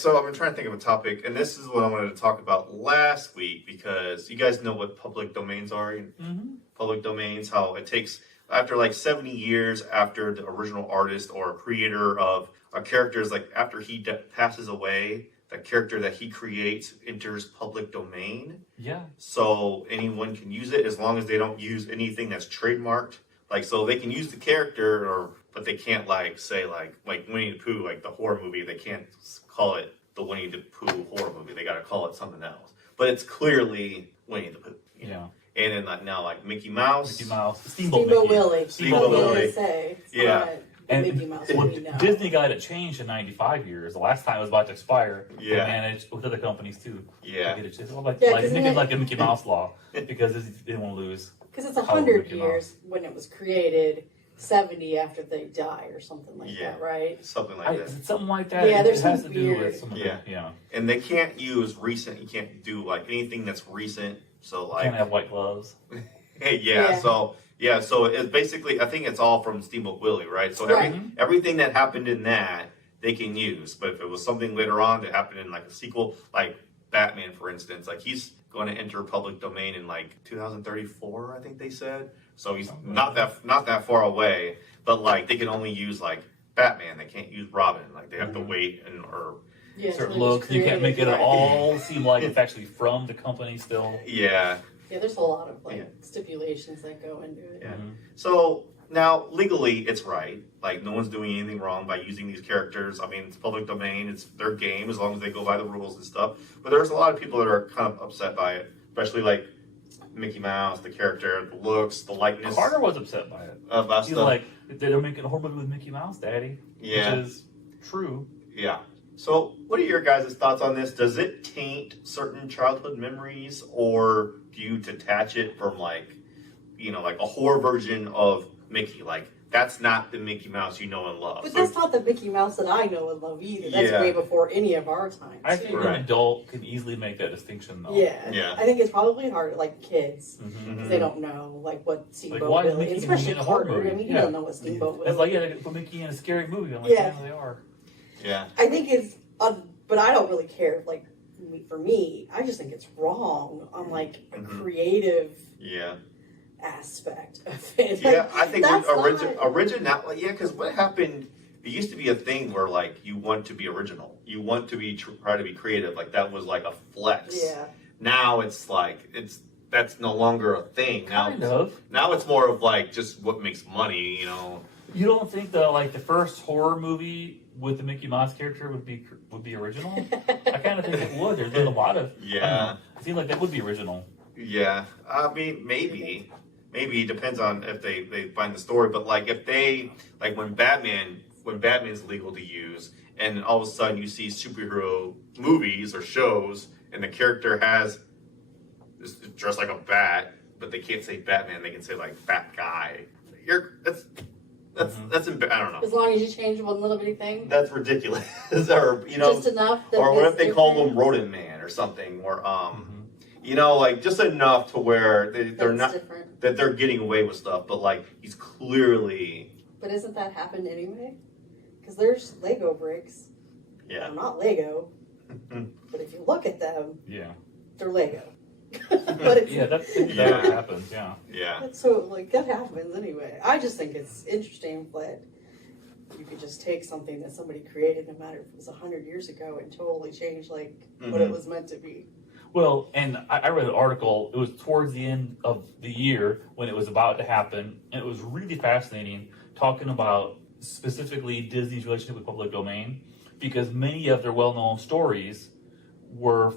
So I've been trying to think of a topic, and this is what I wanted to talk about last week because you guys know what public domains are. Public domains, how it takes after like 70 years after the original artist or creator of a character is like after he passes away, the character that he creates enters public domain. Yeah. So anyone can use it as long as they don't use anything that's trademarked. Like, so they can use the character, but they can't say Winnie the Pooh, like the horror movie. They can't call it the Winnie the Pooh horror movie. They got to call it something else. But it's clearly Winnie the Pooh. Yeah. And then now Mickey Mouse. Steamboat Willie. Steamboat Willie. Yeah. And Mickey Mouse Disney got it changed in 95 years. The last time it was about to expire. Yeah. They managed with other companies too. Yeah. To get it changed. Well, make it like a Mickey Mouse law because they didn't want to lose. Because it's 100 years when it was created, 70 after they die or something like that, right? Something like that. Something like that. Yeah, there's it has some to do weird. with some of it. Yeah. And they can't use recent. You can't do like anything that's recent. So like Can't have white gloves. So it's basically, I think it's all from Steamboat Willie, right? So Right. everything that happened in that they can use. But if it was something later on that happened in like a sequel, like Batman, for instance, like he's going to enter public domain in like 2034, I think they said. So he's not that far away. But like they can only use like Batman. They can't use Robin. Like they have to wait certain looks. You can't make it at all seem like it's actually from the company still. Yeah. Yeah, there's a lot of stipulations that go into it. Yeah. So now legally it's right. Like no one's doing anything wrong by using these characters. I mean, it's public domain. It's their game as long as they go by the rules and stuff. But there's a lot of people that are kind of upset by it, especially like Mickey Mouse, the character, the looks, the likeness. Carter was upset by it. About He's stuff. like, they're making a horror movie with Mickey Mouse, Daddy. Yeah. Which is true. Yeah. So, what are your guys' thoughts on this? Does it taint certain childhood memories, or do you detach it from like a horror version of Mickey? Like, that's not the Mickey Mouse you know and love. But that's not the Mickey Mouse that I know and love either. That's way before any of our time. I think an adult can easily make that distinction, though. Yeah. I think it's probably hard, like kids, because they don't know like what Steamboat Willie, especially Carter. I mean, he doesn't know what Steamboat Willie. It's like they put Mickey in a scary movie. I'm like, yeah, they are. Yeah. I think it's, but I don't really care. Like, for me, I just think it's wrong on like a creative aspect of it. Like, I think original. Because what happened? It used to be a thing where like you want to be original, you want to be try to be creative. Like that was like a flex. Yeah. Now it's like that's no longer a thing. Kind of. Now it's more of like just what makes money. You don't think the first horror movie with the Mickey Mouse character would be original? I kind of think it would. There's a lot of I feel like that would be original. Yeah, I mean maybe it depends on if they find the story. But like if they when Batman's legal to use, and all of a sudden you see superhero movies or shows, and the character is dressed like a bat, but they can't say Batman. They can say like Bat Guy. That's I don't know. As long as you change one little bitty thing. That's ridiculous. Or just enough. Or what if they call him Rodent Man or something? Or like just enough to where they're not different. That they're getting away with stuff, but like he's clearly. But isn't that happened anyway? Because there's Lego bricks. Yeah. They're not Lego, but if you look at them, they're Lego. But it's, that happens. Yeah. Yeah. So that happens anyway. I just think it's interesting that you could just take something that somebody created, no matter if it was 100 years ago, and totally change what it was meant to be. Well, and I read an article. It was towards the end of the year when it was about to happen, and it was really fascinating talking about specifically Disney's relationship with public domain, because many of their well-known stories were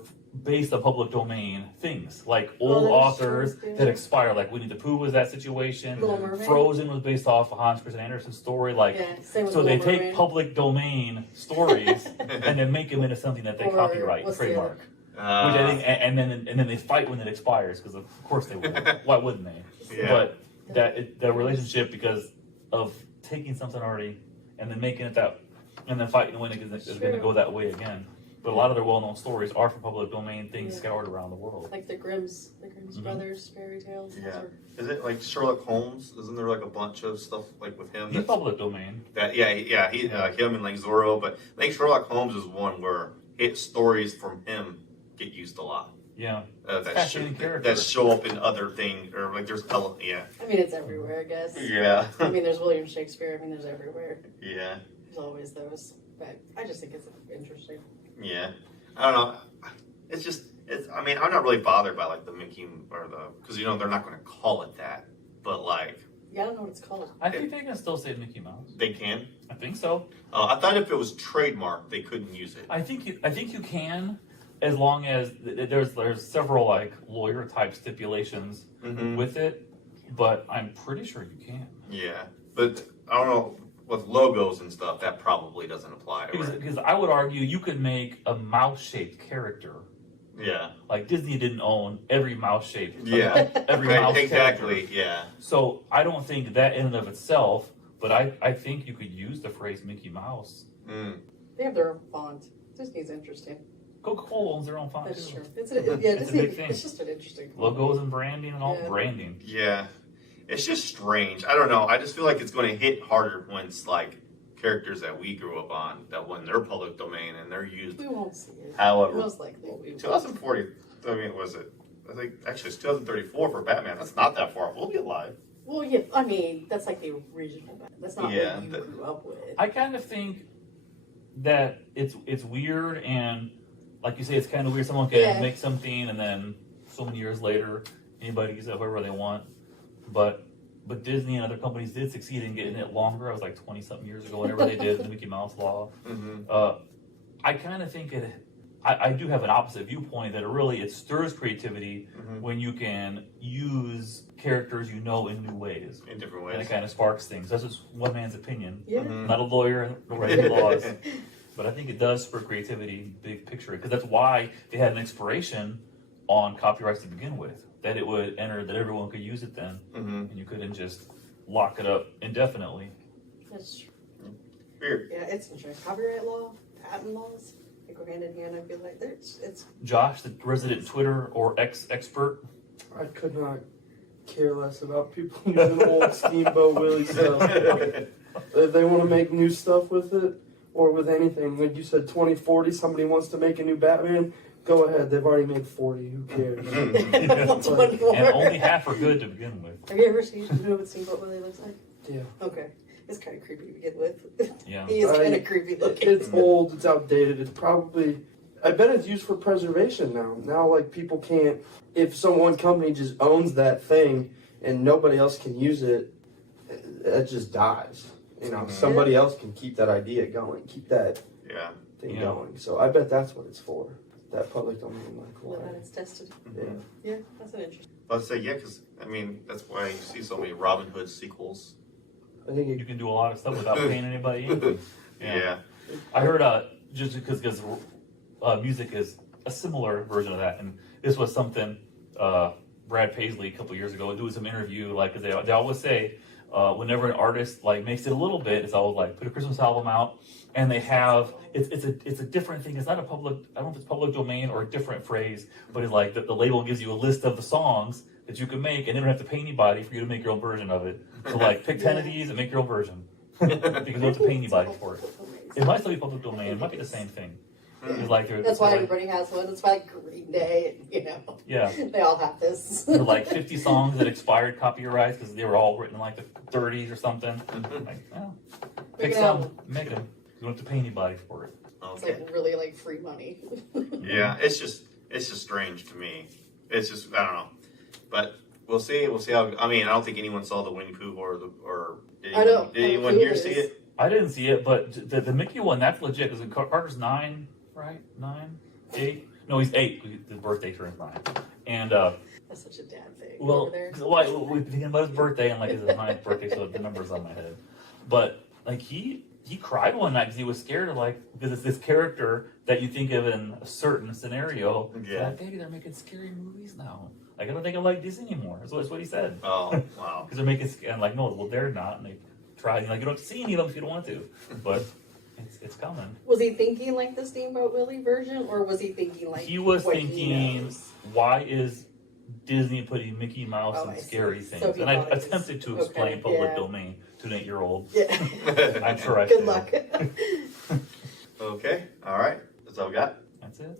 based on public domain things, like old authors that expire, like Winnie the Pooh was that situation. Frozen was based off a Hans Christian Andersen story. So they take public domain stories and then make them into something that they copyright, trademark. Which I think, and then they fight when it expires, because of course they will. Why wouldn't they? Yeah. But the relationship, because of taking something already and then making it that, and then fighting when it is going to go that way again. But a lot of their well-known stories are from public domain things scoured around the world. Like the Grimm's brothers fairy tales. Yeah. Is it like Sherlock Holmes? Isn't there like a bunch of stuff like with him? He's public domain. Him and like Zorro. But I think Sherlock Holmes is one where stories from him get used a lot. Yeah. That Character. show up in other things, or like there's yeah. I mean, it's everywhere, I guess. Yeah. I mean, there's William Shakespeare. I mean, there's everywhere. Yeah. There's always those. But I just think it's interesting. Yeah. I don't know. I mean, I'm not really bothered by like the Mickey or because they're not going to call it that, but like. Yeah, I don't know what it's called. I think they can still say Mickey Mouse. They can. I think so. I thought if it was trademarked, they couldn't use it. I think you can, as long as there's several like lawyer type stipulations with it, but I'm pretty sure you can. Yeah, but I don't know with logos and stuff that probably doesn't apply. Because I would argue you could make a mouse shaped character. Yeah. Like Disney didn't own every mouse shaped. Yeah. Every Right, mouse exactly. character. Yeah. So I don't think that in and of itself, but I think you could use the phrase Mickey Mouse. Mm. They have their own font. Disney's interesting. Coca-Cola owns their own font That's too. true. It's Disney. a big thing. It's just an interesting Logos and branding and all Yeah. branding. Yeah. It's just strange. I don't know. I just feel like it's going to hit harder when it's like characters that we grew up on, that when they're public domain and they're used. We won't see it. However, Most likely we won't. 2040. I mean, was it? I think actually it's 2034 for Batman. That's not that far. We'll be alive. Well, yeah, I mean, that's like the original Batman. That's not Yeah, what you grew up with. I kind of think that it's weird, and like you say, it's kind of weird. Someone can make something, and then so many years later, anybody can use it however they want. But Disney and other companies did succeed in getting it longer. It was like 20-something years ago, whenever they did the Mickey Mouse law. Mm-hmm. I kind of think I do have an opposite viewpoint that it stirs creativity when you can use characters in new ways. In different And ways. it kind of sparks things. That's just one man's opinion. Yeah. Mhm. I'm not a lawyer, no writing laws. But I think it does spur creativity, big picture. Because that's why they had an expiration on copyrights to begin with. That it would enter, that everyone could use it then. Mm-hmm. And you couldn't just lock it up indefinitely. That's true. Weird. Yeah, it's interesting. Copyright law, patent laws, they go hand in hand. I feel like it's Josh, the resident Twitter or X expert. I could not care less about people using old Steamboat Willie stuff. If they want to make new stuff with it, or with anything, like you said, 2040, somebody wants to make a new Batman, go ahead. They've already made 40. Who cares? What's one more? And only half are good to begin with. Have you ever seen what Steamboat Willie looks like? Yeah. Okay. It's kind of creepy to begin with. Yeah. He is kind of creepy looking. It's old. It's outdated. It's probably. I bet it's used for preservation now. Now, like people can't. If one company just owns that thing and nobody else can use it, it just dies. Somebody else can keep that idea going, keep that Yeah. thing going. So I bet that's what it's for. That public domain, like Well, why? it's tested. Yeah. Yeah, that's an interesting. Let's say yeah, because I mean that's why you see so many Robin Hood sequels. I think You can do a lot of stuff without paying anybody anything. Yeah. I heard just because music is a similar version of that, and this was something Brad Paisley a couple years ago doing some interview, like 'cause they always say whenever an artist like makes it a little bit, it's always like put a Christmas album out, and they have it's a different thing. It's not a public. I don't know if it's public domain or a different phrase, but it's like the label gives you a list of the songs that you can make, and they don't have to pay anybody for you to make your own version of it. So like pick 10 of these and make your own version because you don't have to pay anybody for it. It might still be public domain. It might be the same thing. It's like That's why everybody has one. That's why Green Day, Yeah. they all have this. There were like 50 songs that expired copyrights because they were all written in like the 30s or something. Like, well, pick some, make them. You don't have to pay anybody for it. It's Okay. like really like free money. Yeah, it's just strange to me. It's just I don't know, but we'll see. We'll see how. I mean, I don't think anyone saw the Winnie Pooh or did I know. Did anyone here see it? I didn't see it, but the Mickey one, that's legit. Because Carter's 9, right? 9, 8? No, he's 8. His birthday turns 9. And, That's such a dad thing well, over there. we're thinking about his birthday, and like it's his 9th birthday, so the number's on my head. But, like, he cried one night because he was scared of, like, because it's this character that you think of in a certain scenario. Yeah. Like, baby, they're making scary movies now. Like, I don't think I like Disney anymore. That's what he said. Oh wow. Because they're making, and like, no, well, they're not, and they tried, like, you don't see any of them if you don't want to, but it's coming. Was he thinking like the Steamboat Willie version, or was he thinking like He was what thinking, knows? why is Disney putting Mickey Mouse Oh, and I see. scary So things? he And I thought it was- attempted to okay, explain public yeah. domain to an 8-year-old. Yeah. I'm sure I Good failed. luck. Okay. All right. That's all we got. That's it.